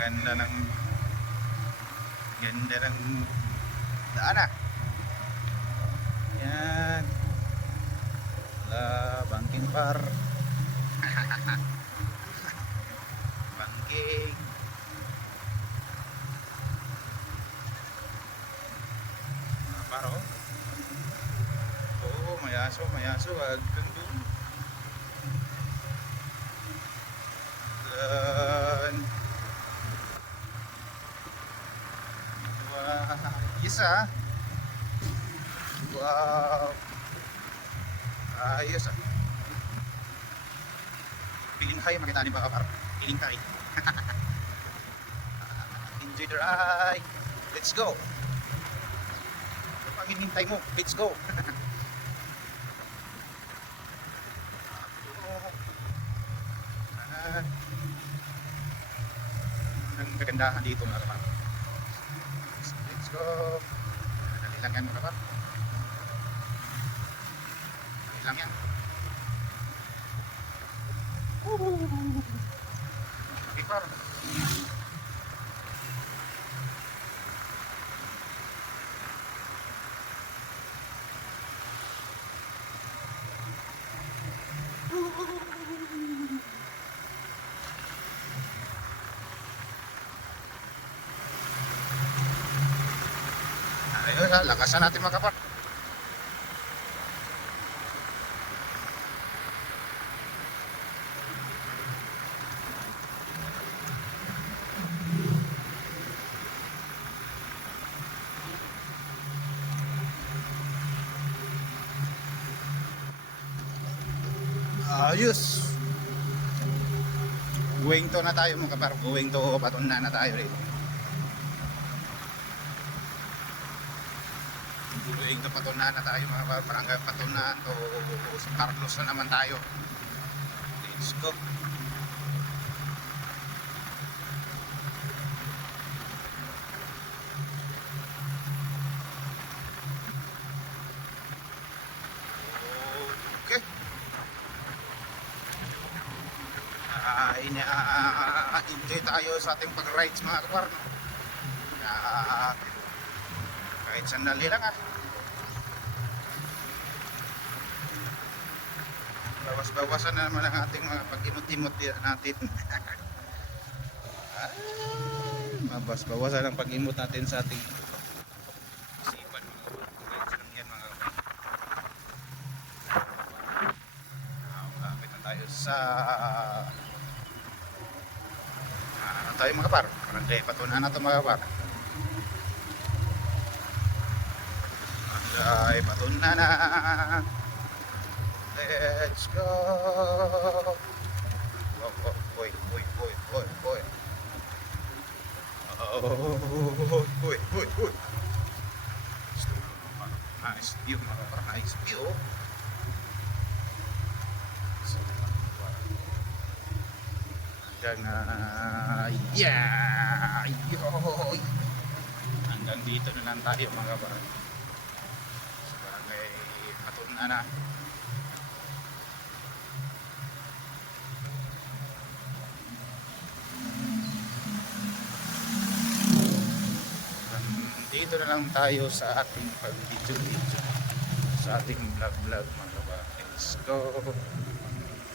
Ganda ng ganda ng daan ah. Yan. La banking par. banking. Ah, Paro. Oo, mayaso, mayaso. Wag kang dun. Yan. Wow. Isa. Wow. Ayos ah. Piling kayo, makita ni Baka Par. Piling kayo. Enjoy the ride. Let's go. Ano pang hinihintay mo? Let's go. Ah. Ang kagandahan dito mga kapar. Let's go. Dali lang yan mga kapar. Dali lang yan. Okay, par. Ha, lakasan natin mga kapar. Ayos. Going to na tayo mga kapar. Going to Patunda na tayo rin. Going to Patunda na tayo mga. Barangay Patunda to San Carlos na naman tayo. Let's go. Okay. Ah, ina ah, enjoy tayo sa ating pag-rides mga kapar. No? Ah, kahit sandali lang ah. Bawas-bawasan na naman ang ating mga pag-imot-imot natin. ah, mabas-bawasan ang pag-imot natin sa ating isipan. Yan mga malapit na tayo sa ano tayo mga par? Barangay Patunahan na ito mga par. Barangay Patunahan na. Let's go. Oh, oh, boy, boy, boy, boy, boy. Oh, boy, boy, boy. Nice view nice view. Hanggang yeah! Yoy! Hanggang dito na lang tayo mga barang. Hanggang Dito na lang tayo sa ating pag-video-video. Sa ating vlog-vlog mga barang. Let's go!